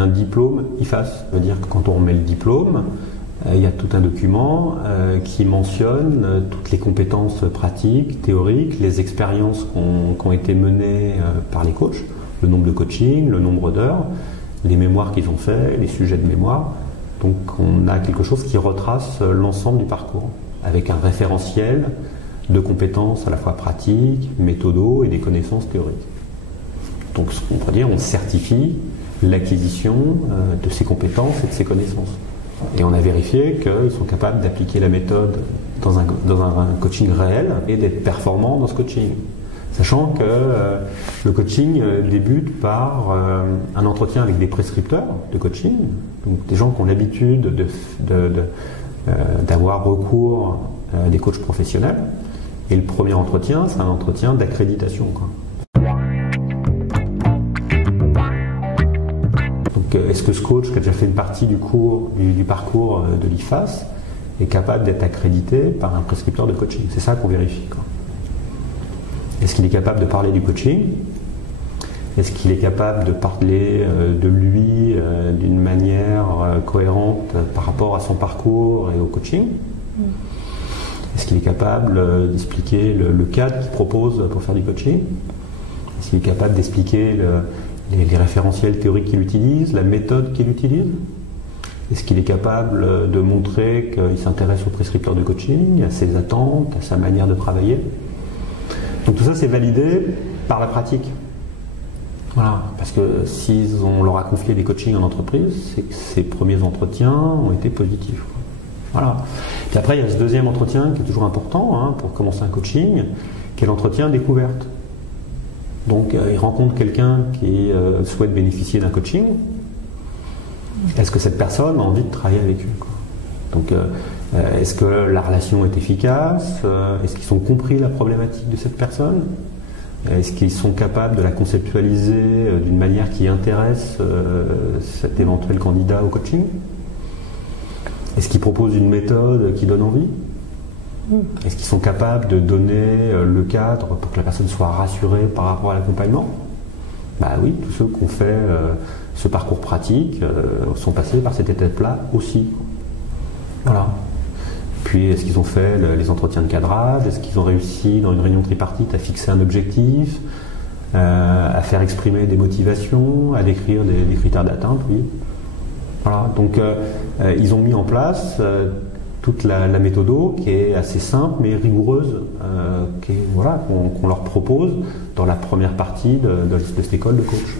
un diplôme IFAS. Ça veut dire que quand on remet le diplôme, il y a tout un document qui mentionne toutes les compétences pratiques, théoriques, les expériences qui ont été menées par les coachs, le nombre de coaching, le nombre d'heures, les mémoires qu'ils ont fait, les sujets de mémoire. Donc on a quelque chose qui retrace l'ensemble du parcours, avec un référentiel de compétences à la fois pratiques, méthodo et des connaissances théoriques. Donc ce qu'on pourrait dire, on certifie l'acquisition de ces compétences et de ces connaissances. Et on a vérifié qu'ils sont capables d'appliquer la méthode dans un coaching réel et d'être performants dans ce coaching. Sachant que le coaching débute par un entretien avec des prescripteurs de coaching, donc des gens qui ont l'habitude d'avoir recours à des coachs professionnels. Et le premier entretien, c'est un entretien d'accréditation, quoi. Est-ce que ce coach qui a déjà fait une partie du parcours de l'IFAS est capable d'être accrédité par un prescripteur de coaching? C'est ça qu'on vérifie, quoi. Est-ce qu'il est capable de parler du coaching? Est-ce qu'il est capable de parler de lui d'une manière cohérente par rapport à son parcours et au coaching? Est-ce qu'il est capable d'expliquer le cadre qu'il propose pour faire du coaching? Est-ce qu'il est capable d'expliquer les référentiels théoriques qu'il utilise, la méthode qu'il utilise? Est-ce qu'il est capable de montrer qu'il s'intéresse au prescripteur de coaching, à ses attentes, à sa manière de travailler? Donc tout ça, c'est validé par la pratique. Voilà, parce que on leur a confié des coachings en entreprise, c'est que ces premiers entretiens ont été positifs. Voilà. Puis après, il y a ce deuxième entretien qui est toujours important pour commencer un coaching, qui est l'entretien découverte. Donc, il rencontre quelqu'un qui souhaite bénéficier d'un coaching. Est-ce que cette personne a envie de travailler avec eux, quoi? Donc, est-ce que la relation est efficace? Est-ce qu'ils ont compris la problématique de cette personne? Est-ce qu'ils sont capables de la conceptualiser d'une manière qui intéresse cet éventuel candidat au coaching? Est-ce qu'ils proposent une méthode qui donne envie? Est-ce qu'ils sont capables de donner le cadre pour que la personne soit rassurée par rapport à l'accompagnement? Bah oui, tous ceux qui ont fait ce parcours pratique sont passés par cette étape-là aussi. Voilà. Puis est-ce qu'ils ont fait les entretiens de cadrage? Est-ce qu'ils ont réussi dans une réunion tripartite à fixer un objectif, à faire exprimer des motivations, à décrire des critères d'atteinte? Oui. Voilà. Donc ils ont mis en place toute la méthodo qui est assez simple mais rigoureuse, qu'on leur propose dans la première partie de cette école de coach.